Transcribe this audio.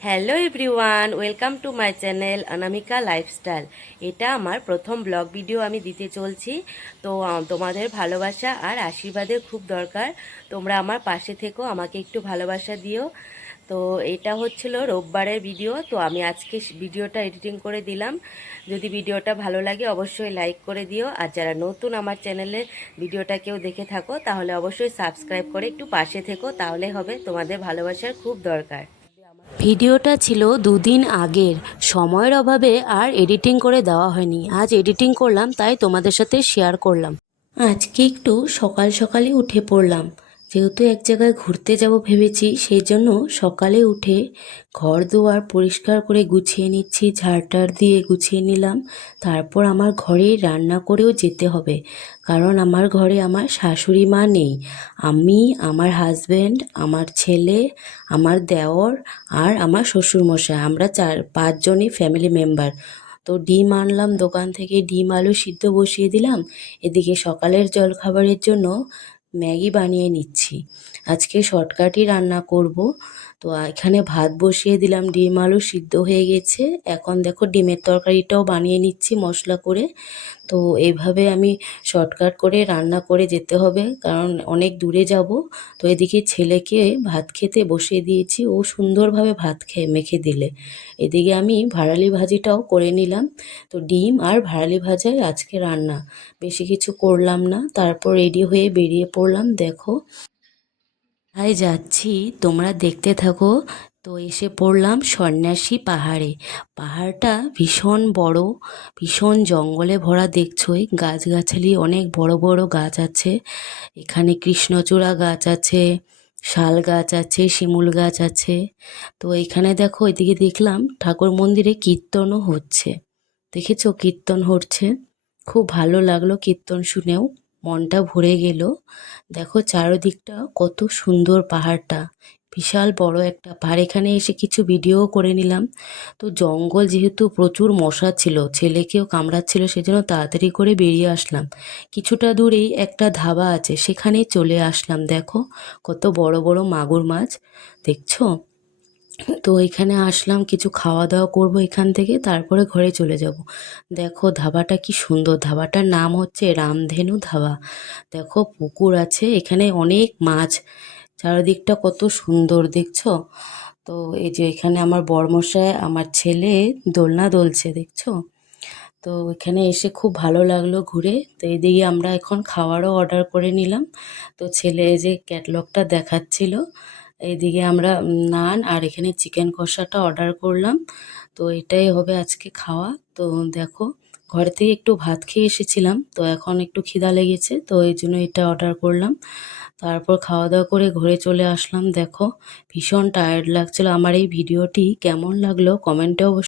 Hello everyone, welcome to my channel Anamika lifestyle. এটা আমার প্রথম ব্লগ ভিডিও আমি দিতে চলছি। তো তোমাদের ভালোবাসা আর আশীর্বাদের খুব দরকার। তোমরা আমার পাশে থেকো, আমাকে একটু ভালোবাসা দিও। তো এটা হচ্ছিল রোববারের ভিডিও। তো আমি আজকে ভিডিওটা এডিটিং করে দিলাম। যদি ভিডিওটা ভালো লাগে অবশ্যই লাইক করে দিও। আর যারা নতুন আমার চ্যানেলের ভিডিওটা কেউ দেখে থাকো তাহলে অবশ্যই সাবস্ক্রাইব করে একটু পাশে থেকো, তাহলে হবে। তোমাদের ভালোবাসার খুব দরকার। ভিডিওটা ছিল দুদিন আগের, সময়ের অভাবে আর এডিটিং করে দেওয়া হয়নি। আজ এডিটিং করলাম, তাই তোমাদের সাথে শেয়ার করলাম। আজকে একটু সকাল সকালই উঠে পড়লাম, যেহেতু এক জায়গায় ঘুরতে যাব ভেবেছি, সেই জন্য সকালে উঠে ঘর দুয়ার পরিষ্কার করে গুছিয়ে নিচ্ছি, ঝাড়টার দিয়ে গুছিয়ে নিলাম। তারপর আমার ঘরে রান্না করেও যেতে হবে, কারণ আমার ঘরে আমার শাশুড়ি মা নেই। আমি, আমার হাজব্যান্ড, আমার ছেলে, আমার দেওর আর আমার শ্বশুরমশাই, আমরা 4-5জনই ফ্যামিলি মেম্বার। তো ডিম আনলাম দোকান থেকে, ডিম আলু সিদ্ধ বসিয়ে দিলাম। এদিকে সকালের জলখাবারের জন্য ম্যাগি বানিয়ে নিচ্ছি। আজকে শর্টকাটই রান্না করব। তো এখানে ভাত বসিয়ে দিলাম, ডিম আলু সিদ্ধ হয়ে গেছে। এখন দেখো ডিমের তরকারিটাও বানিয়ে নিচ্ছি মশলা করে। তো এইভাবে আমি শর্টকাট করে রান্না করে যেতে হবে, কারণ অনেক দূরে যাব। তো এদিকে ছেলেকে ভাত খেতে বসিয়ে দিয়েছি, ও সুন্দরভাবে ভাত খেয়ে মেখে দিলে। এদিকে আমি ভাড়ালি ভাজিটাও করে নিলাম। তো ডিম আর ভাড়ালি ভাজাই আজকে রান্না, বেশি কিছু করলাম না। তারপর রেডি হয়ে বেরিয়ে পড়লাম। দেখো কোথায় যাচ্ছি তোমরা দেখতে থাকো। তো এসে পড়লাম সন্ন্যাসী পাহাড়ে। পাহাড়টা ভীষণ বড়, ভীষণ জঙ্গলে ভরা, দেখছোই। গাছগাছালি, অনেক বড় বড় গাছ আছে এখানে। কৃষ্ণচূড়া গাছ আছে, শাল গাছ আছে, শিমুল গাছ আছে। তো এখানে দেখো, এদিকে দেখলাম ঠাকুর মন্দিরে কীর্তনও হচ্ছে। দেখেছো কীর্তন হচ্ছে, খুব ভালো লাগলো কীর্তন শুনেও, মনটা ভরে গেল। দেখো চারদিকটা কত সুন্দর, পাহাড়টা বিশাল বড় একটা পাহাড়। এখানে এসে কিছু ভিডিও করে নিলাম। তো জঙ্গল যেহেতু, প্রচুর মশা ছিল, ছেলেকেও কামড়াচ্ছিল, সেজন্য তাড়াতাড়ি করে বেরিয়ে আসলাম। কিছুটা দূরেই একটা ধাবা আছে, সেখানেই চলে আসলাম। দেখো কত বড় বড় মাগুর মাছ, দেখছো? তো এখানে আসলাম, কিছু খাওয়া দাওয়া করব এখান থেকে, তারপরে ঘরে চলে যাব। দেখো ধাবাটা কি সুন্দর, ধাবাটার নাম হচ্ছে রামধেনু ধাবা। দেখো পুকুর আছে এখানে, অনেক মাছ, চারিদিকটা কত সুন্দর, দেখছো? তো এই যে এখানে আমার বরমশাই, আমার ছেলে দোলনা দুলছে, দেখছো? তো এখানে এসে খুব ভালো লাগলো ঘুরে। তো এদিকে আমরা এখন খাওয়ারও অর্ডার করে নিলাম। তো ছেলে এই যে ক্যাটলগটা দেখাচ্ছিল, এইদিকে আমরা নান আর এখানে চিকেন কষাটা অর্ডার করলাম। তো এটাই হবে আজকে খাওয়া। তো দেখো, ঘর থেকে একটু ভাত খেয়ে এসেছিলাম, তো এখন একটু খিদা লেগেছে, তো এই জন্য এটা অর্ডার করলাম। তারপর খাওয়া দাওয়া করে ঘরে চলে আসলাম। দেখো ভীষণ টায়ার্ড লাগছিল। আমার এই ভিডিওটি কেমন লাগলো কমেন্টে অবশ্যই